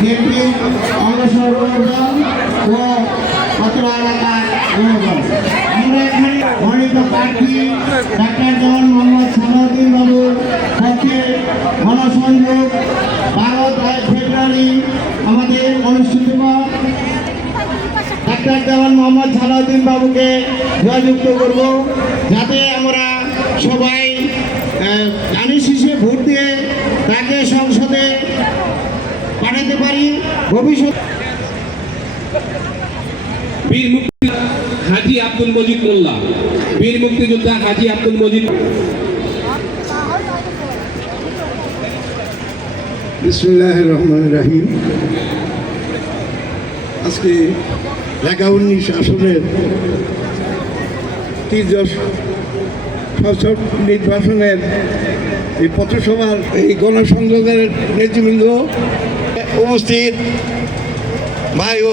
বিএনপির অঙ্গসহযোগিতা ও অত্র এলাকার জনগণ। আমরা এখানে মনোনীত প্রার্থী ডাক্তার জওয়ান মোহাম্মদ সালাউদ্দিন বাবুর পক্ষে গণসংযোগ 12 ফেব্রুয়ারি আমাদের অনুষ্ঠিত ডাক্তার জওয়ান মোহাম্মদ সালাউদ্দিন বাবুকে জয়যুক্ত করব, যাতে আমরা সবাই ধানের শীষে ভোট দিয়ে তাকে সংসদে পাঠাতে পারি। ভবিষ্যৎ বীর মুক্তি হাজী আব্দুল মজিদ মোল্লা, বীর মুক্তিযোদ্ধা হাজী আব্দুল মজিদ। বিসমিল্লাহির রহমানির রহিম। আজকে ঢাকা 19 আসনের ত্রিদশ সংসদ নির্বাচনের এই পথসভার এই গণসংযোগের নেতৃবৃন্দ উপস্থিত ভাই ও